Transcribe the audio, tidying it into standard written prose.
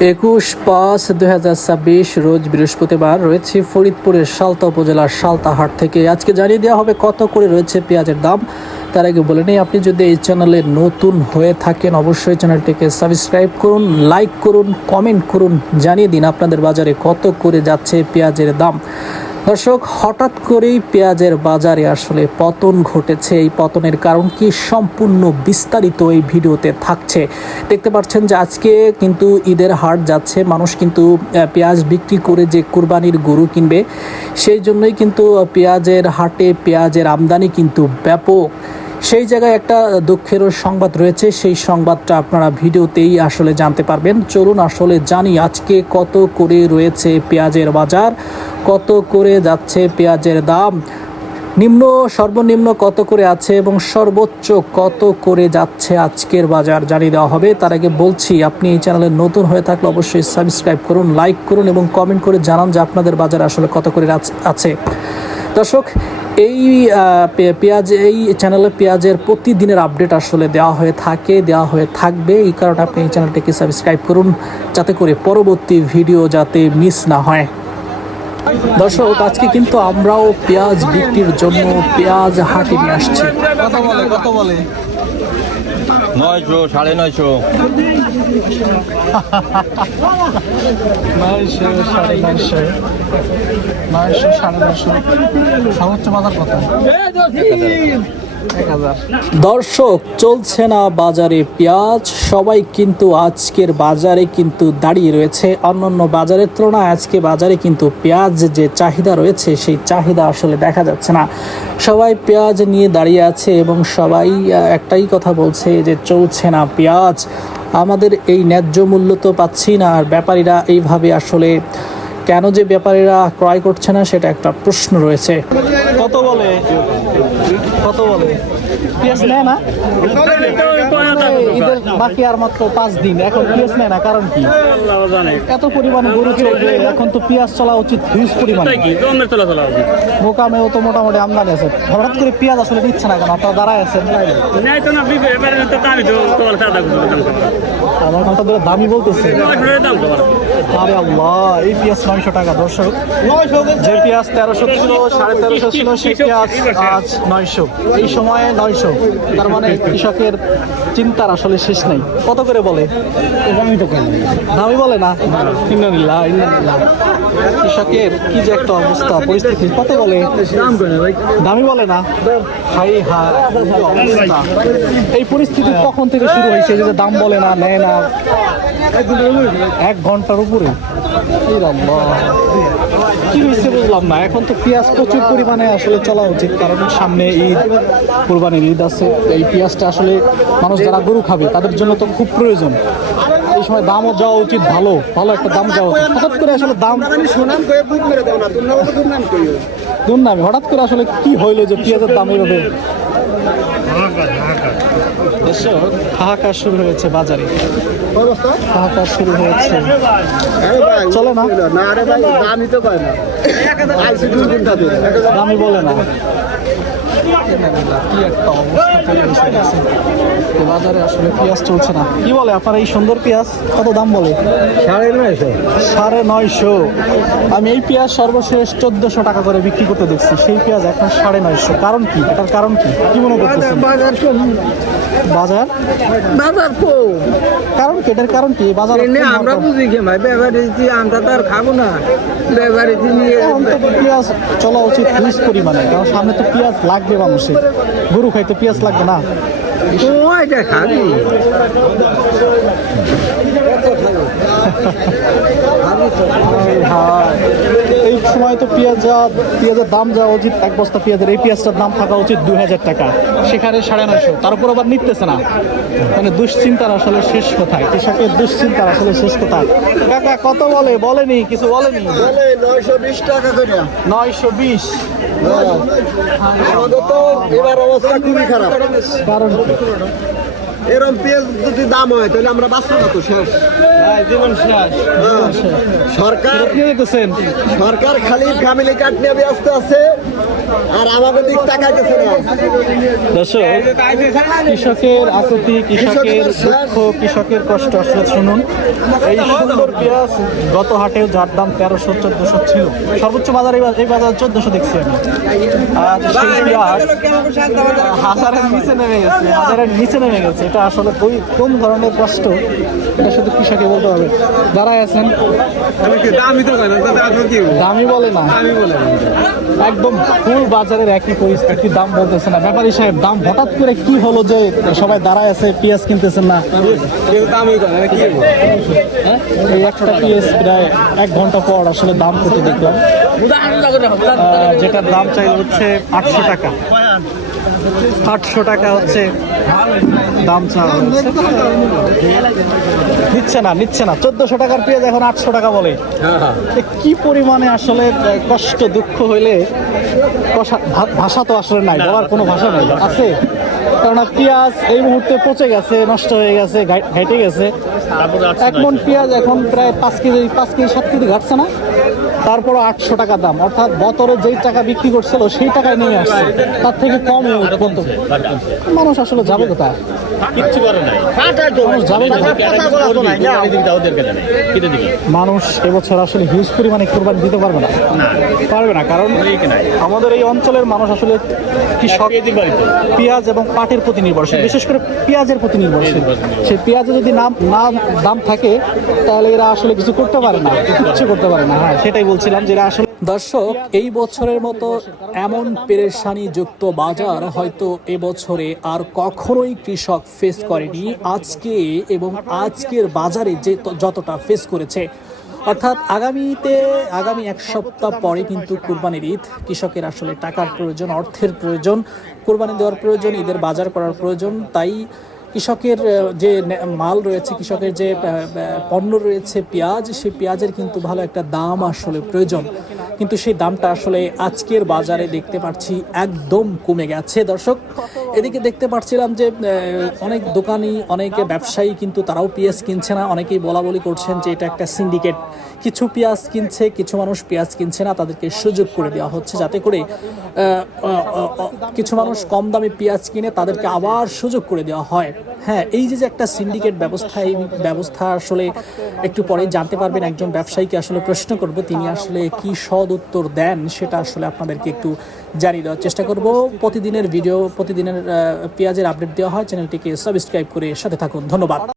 21/5/2026 রোজ বৃহস্পতিবার রয়েছে ফরিদপুরের সালতা উপজেলার সালতা হাট থেকে। আজকে জানিয়ে দেওয়া হবে কত করে রয়েছে পেঁয়াজের দাম। তার আগে বলে নেই, আপনি যদি এই চ্যানেলে নতুন হয়ে থাকেন অবশ্যই চ্যানেলটিকে সাবস্ক্রাইব করুন, লাইক করুন, কমেন্ট করুন, জানিয়ে দিন আপনাদের বাজারে কত করে যাচ্ছে পেঁয়াজের দাম। দর্শক, হঠাৎ করেই পেঁয়াজের বাজারে আসলে পতন ঘটেছে। এই পতনের কারণ কি সম্পূর্ণ বিস্তারিত এই ভিডিওতে থাকছে। দেখতে পাচ্ছেন যে আজকে কিন্তু ঈদের হাট যাচ্ছে, মানুষ কিন্তু পেঁয়াজ বিক্রি করে যে কুরবানির গরু কিনবে সেই জন্যই কিন্তু পেঁয়াজের হাটে পেঁয়াজের আমদানি কিন্তু ব্যাপক। সেই জায়গায় একটা দুঃখেরও সংবাদ রয়েছে, সেই সংবাদটা আপনারা ভিডিওতেই আসলে জানতে পারবেন। চলুন আসলে জানি আজকে কত করে রয়েছে পেঁয়াজের বাজার, কত করে যাচ্ছে পেঁয়াজের দাম, সর্বনিম্ন কত করে আছে এবং সর্বোচ্চ কত করে যাচ্ছে আজকের বাজার জানিয়ে দেওয়া হবে। তার আগে বলছি, আপনি এই চ্যানেলে নতুন হয়ে থাকলে অবশ্যই সাবস্ক্রাইব করুন, লাইক করুন এবং কমেন্ট করে জানান যে আপনাদের বাজার আসলে কত করে আছে। দর্শক, এই চ্যানেলে পেঁয়াজের প্রতিদিনের আপডেট আসলে দেওয়া হয়ে থাকবে। এই কারণে আপনি এই চ্যানেলটিকে সাবস্ক্রাইব করুন যাতে করে পরবর্তী ভিডিও যাতে মিস না হয়। দর্শক, আজকে কিন্তু আমরাও পেঁয়াজ বিক্রির জন্য পেঁয়াজ হাটে নিয়ে আসছি। কত বলে 900, 950, 900, 950, 900, 950, সর্বোচ্চ বাজার কত? 1000। দর্শক, চলছে না বাজারে পেঁয়াজ, সবাই কিন্তু আজকের বাজারে কিন্তু দাঁড়িয়ে রয়েছে। অন্যান্য বাজারের তুলনায় আজকে বাজারে কিন্তু পেঁয়াজ যে চাহিদা রয়েছে সেই চাহিদা আসলে দেখা যাচ্ছে না। সবাই পেঁয়াজ নিয়ে দাঁড়িয়ে আছে এবং সবাই একটাই কথা বলছে যে চলছে না পেঁয়াজ, আমাদের এই ন্যায্য মূল্য তো পাচ্ছি না। আর ব্যাপারীরা এইভাবে আসলে কেন যে ব্যাপারীরা ক্রয় করছে না সেটা একটা প্রশ্ন রয়েছে। কত বলে পেঁয়াজ নেয় না? ঈদের বাকি আর মাত্র 5 দিন, এখন পেঁয়াজ নেয় না, কারণ কি? এত পরিমাণ গরু চলবে, এখন তো পেঁয়াজ চলা উচিত হিউজ পরিমাণে। মোকামেও তো মোটামুটি আমদানি আছে, হঠাৎ করে পেঁয়াজ আসলে দিচ্ছে না কেন? আপনারা দাঁড়ায় আছেন, আমার ঘন্টা ধরে দামি বলতেছে। আরে আল্লাহ, এই পেঁয়াজ 900 টাকা। দর্শক, যে পেঁয়াজ 1300 ছিল, 1350 ছিল, সেই পেঁয়াজ আজ 900। এই সময়ে 900, তার মানে কৃষকের চিন্তার আসলে শেষ নেই। কত করে বলে? দামি বলে না। কৃষকের কি যে একটা অবস্থা, পরিস্থিতি। কত বলে? দামি বলে না। হাই হাই, এই পরিস্থিতি কখন থেকে শুরু হয়েছে যে দাম বলে না, নেয় না? 1 ঘন্টার উপরে। কি হয়েছে বুঝলাম না। এখন তো পেঁয়াজ প্রচুর পরিমাণে আসলে চলা উচিত, কারণ সামনে ঈদ, কোরবানির ঈদ আছে। এই পেঁয়াজটা আসলে মানুষ যারা গরু খাবে তাদের জন্য তো খুব প্রয়োজন। এই সময় দামও যাওয়া উচিত, ভালো একটা দাম যাওয়া উচিত। হঠাৎ করে আসলে দাম দুর্নামে, হঠাৎ করে আসলে কি হইলো যে পেঁয়াজের দাম এইভাবে? হাহাকার শুরু হয়েছে বাজারে, হাহাকার শুরু হয়েছে। চলে না, দামি বলে না। কি একটা অবস্থা বাজারে, আসলে পেঁয়াজ চলছে না। কি বলে আপনার এই সুন্দর পেঁয়াজ কত দাম বলে? 950। আমি এই পেঁয়াজ সর্বশেষ 1400 টাকা করে বিক্রি করতে দেখছি, সেই পেঁয়াজ এখন 950। কারণ কি? এটার কারণ কি মনে করতেছেন? বাজার কারণ কি? এটার কারণ কি? বাজার আমরা বুঝি কি ভাই, ব্যবহারিক আমরা তো আর খাবো না। ব্যবহারিক পেঁয়াজ চলা উচিত হিউজ পরিমাণে, কারণ সামনে তো পেঁয়াজ লাগবে মানুষের। গরু খাইতে পেঁয়াজ লাগবে না? খাবি এই সময় তো পেঁয়াজের দাম যাওয়া উচিত 1 বস্তা পেঁয়াজের, এই পেঁয়াজটার দাম থাকা উচিত 2000 টাকা, সেখানে 950। তার উপর আবার নিতেছে না। মানে দুশ্চিন্তার আসলে শেষ কোথায়? কৃষকের দুশ্চিন্তার আসলে শেষ কোথায়? কাকা কত বলে? বলেনি, কিছু বলেনি। 920 টাকা করে। 920। এবার অবস্থা খুবই খারাপ। কারণ এরকম পেঁয়াজ যদি দাম হয় তাহলে আমরা বাঁচবো না, তো শেষ, জীবন শেষ। সরকার খালি ফ্যামিলি কাট নিয়ে ব্যস্ত আছে, আর আমাকে দিক টাকা গেছে না দর্শক, কৃষকের আকুতি, কৃষকের দুঃখ, কৃষকের কষ্ট আসলে শুনুন। এই সুন্দর পেঁয়াজ গত হাটেও যার দাম 1300-1400 ছিল, সর্বোচ্চ বাজারে এই বাজার 1400 দেখছি আমি। আর সেই পেঁয়াজ হাজারের নিচে নেমে গেছে, এটা আসলে কোন ধরনের কষ্ট, এটা শুধু কৃষকে বলতে হবে। দাঁড়ায় আছেন, দামি বলে না, একদম ফুল বাজারের একই পরিস্থিতি, দাম বলতেছে না। ব্যাপারী সাহেব, দাম হঠাৎ করে কি হলো যে সবাই দাঁড়ায় আছে, পেঁয়াজ কিনতেছেন না? এই একটা পেঁয়াজ প্রায় 1 ঘন্টা পর আসলে দাম কত দেখলাম, যেটার দাম চাইলে হচ্ছে 800 টাকা। 800 টাকা হচ্ছে দাম চাওয়া হয়েছে। নিচ্ছে না 1400 টাকার পেঁয়াজ এখন 800 টাকা বলে। কি পরিমাণে আসলে কষ্ট, দুঃখ হইলে ভাষা তো আসলে নাই, বলার কোনো ভাষা নাই। আছে কেননা পেঁয়াজ এই মুহূর্তে পচে গেছে, নষ্ট হয়ে গেছে, ঘেটে গেছে। 1 মণ পেঁয়াজ এখন প্রায় 5 কেজি 7 কেজি ঘাটছে না, তারপরে 800 টাকা দাম, অর্থাৎ বতরে যেই টাকা বিক্রি করছিল সেই টাকায় নেমে আসছে, তার থেকে কম। মানুষ আসলে যাবে কোথায়? মানুষ এবছর আসলে হিউজ পরিমাণে কোরবানি দিতে পারবে না, কারণ আমাদের এই অঞ্চলের মানুষ আসলে কৃষক, পেঁয়াজ এবং পাটের প্রতি নির্ভরশীল, বিশেষ করে পেঁয়াজের প্রতি নির্ভরশীল। সেই পেঁয়াজে যদি দাম থাকে তাহলে এরা আসলে কিছু করতে পারে না, হ্যাঁ, সেটাই বলছিলাম যে এরা আসলে। দর্শক, এই বছরের মতো এমন পেরেশানি যুক্ত বাজার হয়তো এবছরে আর কখনোই কৃষক ফেস করেনি আজকের বাজারে যে যতটা ফেস করেছে। অর্থাৎ আগামী 1 সপ্তাহ পরে কিন্তু কুরবানির ঈদ। কৃষকের আসলে টাকার প্রয়োজন, অর্থের প্রয়োজন, কুরবানি দেওয়ার প্রয়োজন, ঈদের বাজার করার প্রয়োজন। তাই কৃষকের যে মাল রয়েছে, কৃষকের যে পণ্য রয়েছে পেঁয়াজ, সেই পেঁয়াজের কিন্তু ভালো একটা দাম আসলে প্রয়োজন, কিন্তু সেই দামটা আসলে আজকের বাজারে দেখতে পাচ্ছি একদম কমে গেছে। দর্শক, এদিকে দেখতে পাচ্ছিলাম যে অনেক দোকানি, অনেক ব্যবসায়ী কিন্তু তারাও পেঁয়াজ কিনছে না। অনেকেই বলাবলি করছেন যে এটা একটা সিন্ডিকেট, কিছু পেঁয়াজ কিনছে, কিছু মানুষ পেঁয়াজ কিনছে না, তাদেরকে সুযোগ করে দেওয়া হচ্ছে যাতে করে কিছু মানুষ কম দামে পেঁয়াজ কিনে তাদেরকে আবার সুযোগ করে দেওয়া হয়। হ্যাঁ, এই যে একটা সিন্ডিকেট ব্যবস্থা, এই ব্যবস্থা আসলে একটু পরে জানতে পারবেন। একজন ব্যবসায়ীকে আসলে প্রশ্ন করব, তিনি আসলে কি সদ উত্তর দেন সেটা আসলে আপনাদেরকে একটু জানিয়ে দেওয়ার চেষ্টা করব। প্রতিদিনের পেঁয়াজের আপডেট দেওয়া হয়, চ্যানেলটিকে সাবস্ক্রাইব করে সাথে থাকুন। ধন্যবাদ।